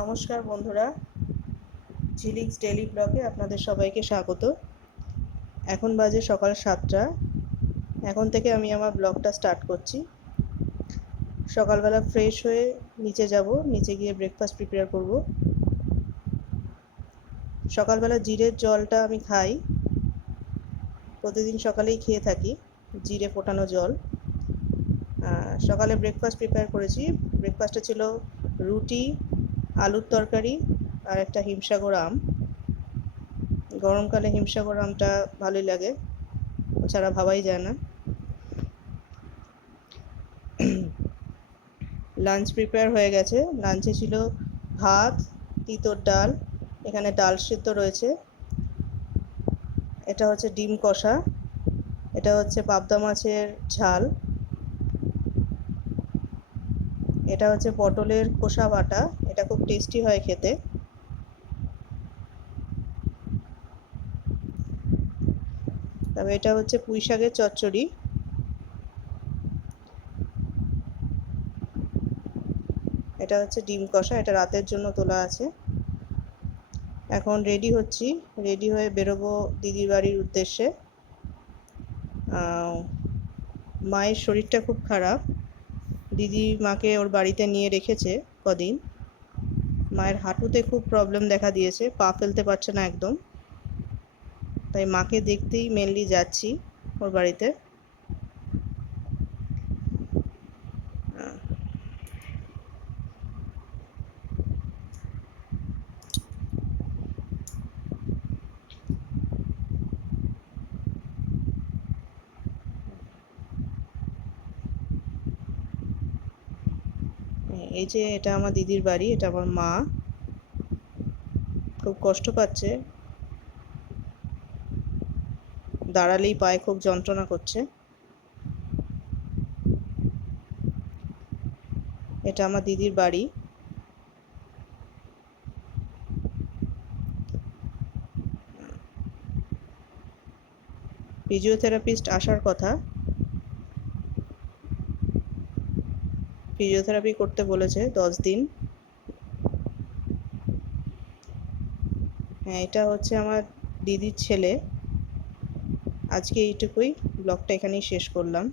নমস্কার বন্ধুরা, ঝিলিক্স ডেইলি ব্লগে আপনাদের সবাইকে স্বাগত। এখন বাজে সকাল 7টা। এখন থেকে আমি আমার ব্লগটা স্টার্ট করছি। সকালবেলা ফ্রেশ হয়ে নিচে যাব, নিচে গিয়ে ব্রেকফাস্ট প্রিপেয়ার করব। সকালবেলা জিরের জলটা আমি খাই, প্রতিদিন সকালেই খেয়ে থাকি জিরে ফোটানো জল। সকালে ব্রেকফাস্ট প্রিপেয়ার করেছি। ব্রেকফাস্টে ছিল রুটি, আলুর তরকারি আর একটা হিমসাগর আম। গরমকালে হিমসাগর আমটা ভালোই লাগে, ওছাড়া ভাবাই যায় না। লাঞ্চ প্রিপেয়ার হয়ে গেছে। লাঞ্চে ছিল ভাত, তিতর ডাল, এখানে ডাল সিদ্ধ রয়েছে, এটা হচ্ছে ডিম কষা, এটা হচ্ছে পাবদা মাছের ঝাল, এটা হচ্ছে পটলের খোসা বাটা, এটা খুব টেস্টি হয় খেতে। তবে এটা হচ্ছে পুঁই শাকের চচ্চড়ি। এটা হচ্ছে ডিম কষা, এটা রাতের জন্য তোলা আছে। এখন রেডি হচ্ছি, রেডি হয়ে বেরোবো দিদির বাড়ির উদ্দেশ্যে। মায়ের শরীরটা খুব খারাপ, দিদি মাকে ওর বাড়িতে নিয়ে রেখেছে কদিন। মায়ের হাঁটুতে খুব প্রবলেম দেখা দিয়েছে, পা ফেলতে পারছে না একদম, তাই মাকে দেখতেই মেনলি যাচ্ছি ওর বাড়িতে। এই যে এটা আমার দিদির বাড়ি, এটা আমার মা, খুব কষ্ট পাচ্ছে, দাঁড়ালেই পায়ে খুব যন্ত্রণা করছে। এটা আমার দিদির বাড়ি। ফিজিওথেরাপিস্ট আসার কথা, ফিজিওথেরাপি করতে বলেছে 10 দিন। হ্যাঁ, এটা হচ্ছে আমার দিদির ছেলে। আজকে এইটুকুই, ব্লগটা এখানেই শেষ করলাম।